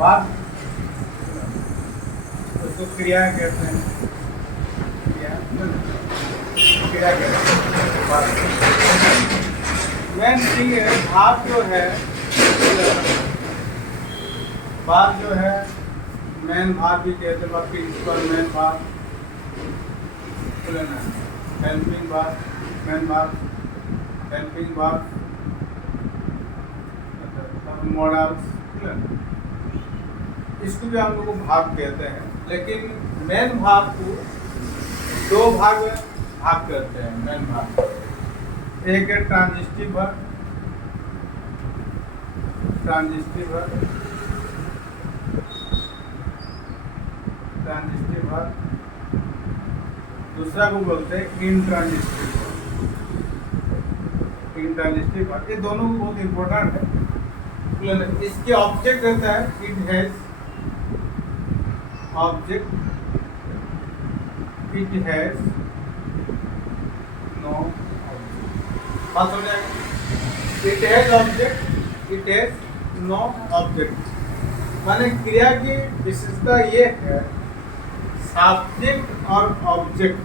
बात उसको क्रिया कहते हैं। क्रिया क्रिया कहते हैं। मेन थिंग है भाव जो है, भाव जो है मेन भाव भी कहते हैं, प्रिंसिपल मेन भाव, हेल्पिंग भाव, मेन भाव, हेल्पिंग भाव, मॉडल्स, इसको भी हम लोग को भाग कहते हैं। लेकिन मेन भाग को दो भाग में भाग करते हैं। मेन भाग एक है ट्रांजिस्टिव भाग, ट्रांजिस्टिव भाग, ट्रांजिस्टिव भाग, दूसरा को बोलते हैं इंट्रांजिस्टिव भाग। इंट्रांजिस्टिव भाग ये दोनों बहुत इंपॉर्टेंट है। इसके ऑब्जेक्ट रहता है, it has object, it has no object. बात हो जाएगा, it has object, it has no object. माने क्रिया की विशेषता ये है, सब्जेक्ट और ऑब्जेक्ट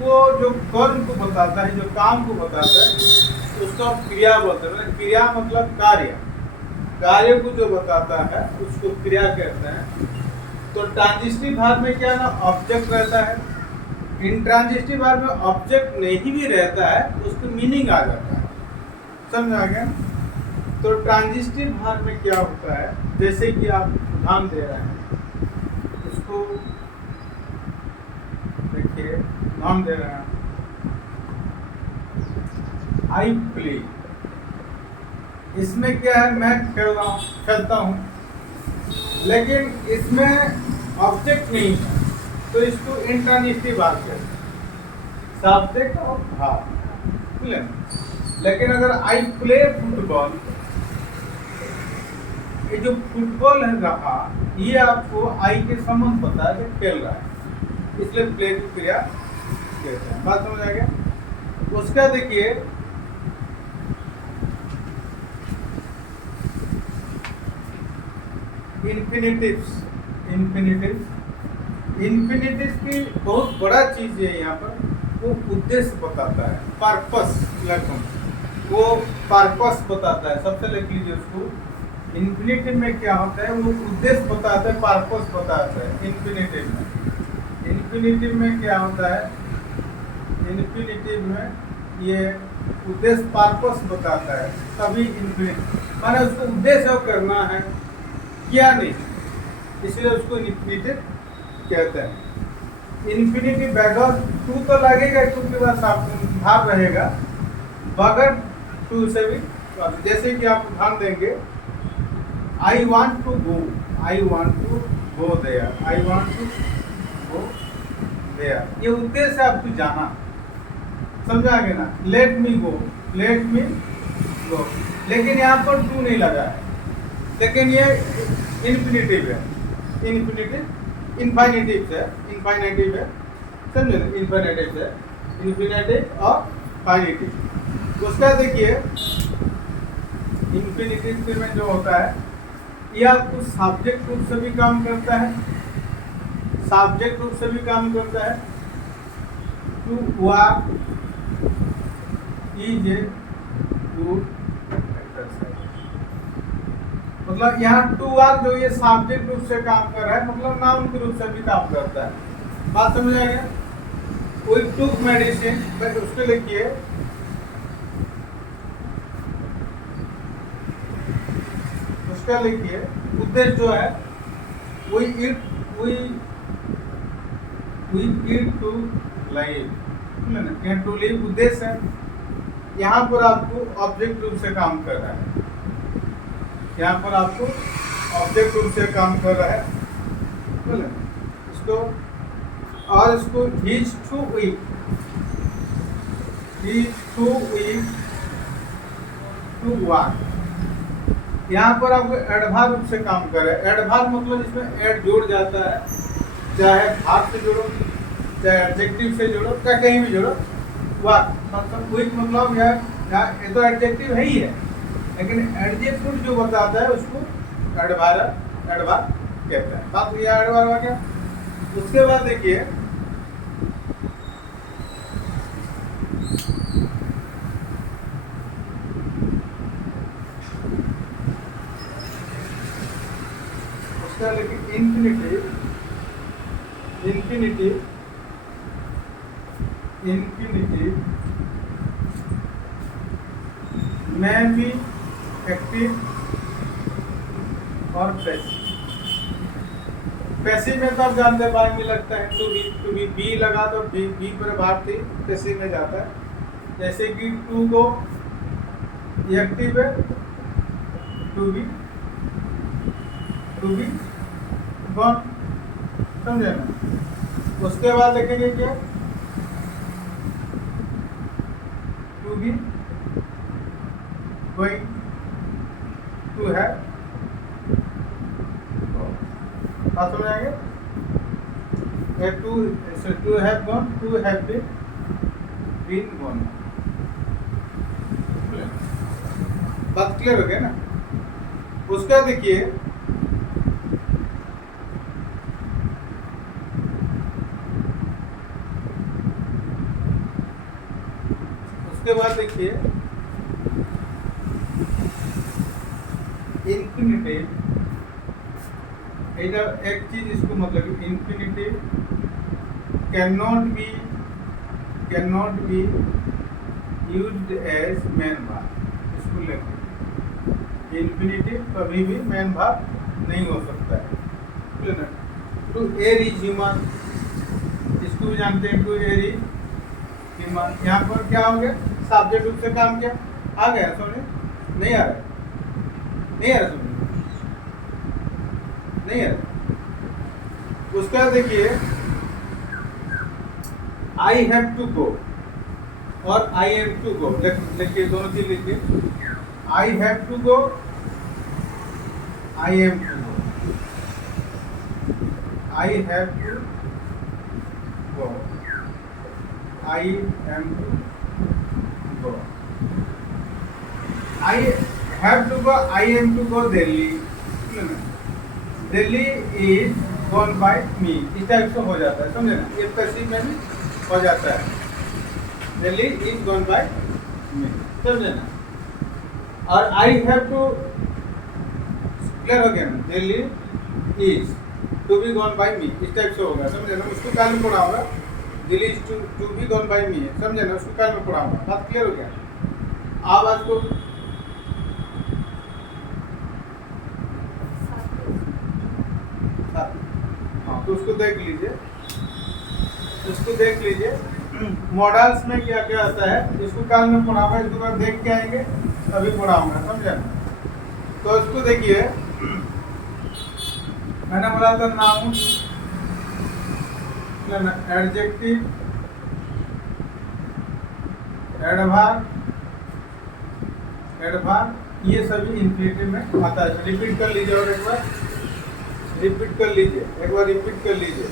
को जो कर्म को बताता है, जो काम को बताता है, उसको क्रिया बोलते हैं। क्रिया मतलब कार्य, कार्य को जो बताता है उसको क्रिया कहते हैं। तो ट्रांजिस्टिव भाग में क्या ना ऑब्जेक्ट रहता है, इंट्रांजिस्टिव भाग में ऑब्जेक्ट नहीं भी रहता है तो उसको मीनिंग आ जाता है। समझ आ गया? तो ट्रांजिस्टिव भाग में क्या होता है, जैसे कि आप ध्यान दे रहे हैं, उसको देखिए, ध्यान दे रहे हैं, आई प्ले, इसमें क्या है, मैं खेलता हूँ, लेकिन इसमें ऑब्जेक्ट नहीं है, तो इसको इंट्रांजिस्टिव भाग कहते हैं, सब्जेक्ट और भाग। लेकिन अगर आई प्ले फुटबॉल, ये जो फुटबॉल है रहा, ये आपको आई के संबंध पता है कि खेल रहा है, इसलिए प्ले की क्रिया कहते हैं। बात समझ आ गया? उसका देखिए, इन्फिनिटिव्स, इन्फिनिटिव, इन्फिनिटिव की बहुत बड़ा चीज है यहाँ पर, वो उद्देश्य बताता है, पर्पस, वो पर्पस बताता है। सबसे लिख लीजिए उसको, इन्फिनिटिव में क्या होता है, वो उद्देश्य बताता है, पर्पस बताता है। इन्फिनिटिव में, इन्फिनिटिव में क्या होता है, इन्फिनिटिव में ये उद्देश्य पर्पस बताता है, तभी इन्फिनिटिव, माने उसको उद्देश्य करना है, क्या नहीं, इसलिए उसको इन्फिनिटिव कहते हैं। इन्फिनिटिव बगैर टू तो लगेगा, टू के बाद भाव रहेगा, बगैर टू से भी, जैसे कि आप ध्यान देंगे, I want to go, I want to go there, I want to go there, ये उद्देश्य है आपको जाना। समझा गया ना? लेट मी गो, लेट मी गो, लेकिन यहाँ पर टू नहीं लगा है, लेकिन ये इन्फिनिटिव है, इन्फिनिटिव, इनफाइनेटिव है, इनफाइनेटिव है, समझे? इनफाइनेटिव है, इन्फिनिटिव और फाइनेटिव। उसका देखिए, इन्फिनिटिव में जो होता है, ये आपको सब्जेक्ट रूप से भी काम करता है, सब्जेक्ट रूप से भी काम करता है। To walk is a good exercise, मतलब यहाँ टू वॉक जो ये सब्जेक्ट रूप से काम कर रहा है, मतलब नाउन के रूप से भी काम करता है। बात समझ आएगा? कोई टूक मेडिसिन, उसके लिखिए, उसका लिखिए उद्देश्य जो है, we eat to live, to live उद्देश्य है। यहाँ पर आपको ऑब्जेक्ट रूप से काम कर रहा है, यहाँ पर आपको ऑब्जेक्ट रूप से काम कर रहा है, इसको, और इसको he's too weak, he's too weak to walk, यहाँ पर आपको एडभार रूप से काम कर रहा है। एडभार मतलब इसमें एड जोड़ जाता है, चाहे भाग से जोड़ो, चाहे एडजेक्टिव से जोड़ो, चाहे कहीं भी जोड़ो। वॉक मतलब वीक मतलब ये तो एडजेक्टिव है ही है, लेकिन एडजेक्टिव जो बताता है उसको एडभार एडवर्ब कहते हैं। बात ये एडवर्ब आ गया। उसके बाद देखिए उसका लेकिन इंफिनिटिव में भी एक्टिव और पैसिव। पैसिव में तो आप जानते हैं बाद में लगता है टू बी लगा तो बी पर भारती पैसिव में जाता है। जैसे कि टू गो एक्टिव है, टू बी गॉन, समझे ना। उसके बाद देखेंगे क्या, टू बी गोइंग, टू है, बात समझ आएंगे। To have gone, to have been gone. बात क्लियर हो गया ना। उसका देखिए उसके बाद देखिए इंफिनिटिव, इधर एक चीज इसको मतलब infinitive can not be used as main verb. इसको लेकर इंफिनिटिव कभी भी मेन वर्ब नहीं हो सकता है। टू एयर इज ह्यूमन, इसको भी जानते हैं, टू एयर इज ह्यूमन। यहाँ पर क्या हो गया, सब्जेक्ट रूप से काम किया, आ गया समझे, नहीं आ रहा, नहीं आ रहा समझे, नहीं है। उसका देखिए आई हैव टू गो और आई एम टू गो, लिखिए दोनों चीज लिखिए। I have to go, I am to go, I have to go, I am to go, I have to go, I am to go Delhi. Delhi is gone by me, इस type से हो जाता है, समझे ना। ये पैसिव में भी हो जाता है, दिल्ली इज गॉन बाय मी, समझे ना। और आई हैव टू, क्लियर हो गया ना, Delhi is to be gone by me, इस टाइप से होगा, समझे ना। उसको काल में पढ़ा होगा, Delhi is to be gone by me है, समझे ना, उसको काल में पढ़ा होगा। बात क्लियर हो गया। आप आज को हाँ, तो उसको देख लीजिए, उसको देख लीजिए। मॉडल्स में क्या क्या आता है, इसको काल में पढ़ाऊंगा, इसको बाद देख के आएंगे तभी पढ़ाऊंगा, समझे। तो इसको देखिए, मैंने बोला था नाउन, एडजेक्टिव, एडवर्ब, ये सभी इंफिनिटिव में आता है। रिपीट कर लीजिए और एक बार रिपीट कर लीजिए, एक बार रिपीट कर लीजिए।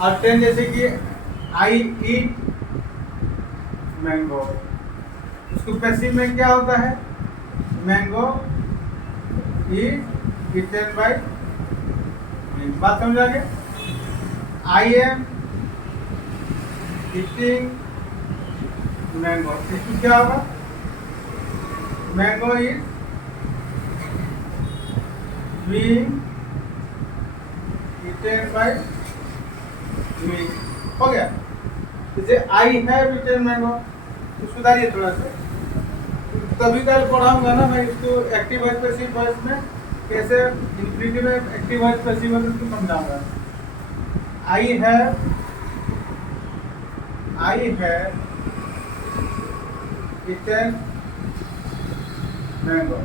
और 10 जैसे कि आई ईट मैंगो, उसको पैसिव में क्या होता है, मैंगो इज ईटन बाय, बात समझ आ गया। आई एम ईटिंग मैंगो, इसमें क्या होगा, mango is being eaten by me, हो गया। जैसे आई हैव ईटन मैंगो, सुधारिए थोड़ा सा, तभी कल पढ़ाऊंगा ना मैं इसको एक्टिव वॉइस पैसिव वॉइस में कैसे इंफिनिटिव में एक्टिव वॉइस पैसिव वॉइस को समझाऊंगा। I have eaten mango,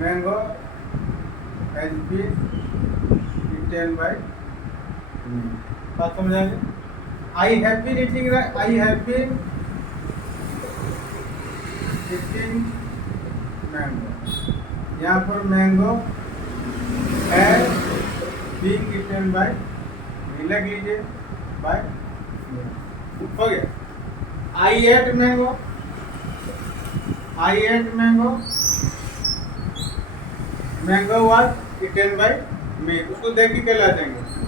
mango has been eaten by me, बात समझ आएगी। I have been eating, I have been eating mango, यहाँ पर mango has been eaten by me, लग लीजिए बाय, हो गया। I ate mango. I ate mango. Mango was eaten by me. उसको देख के क्या ला देंगे?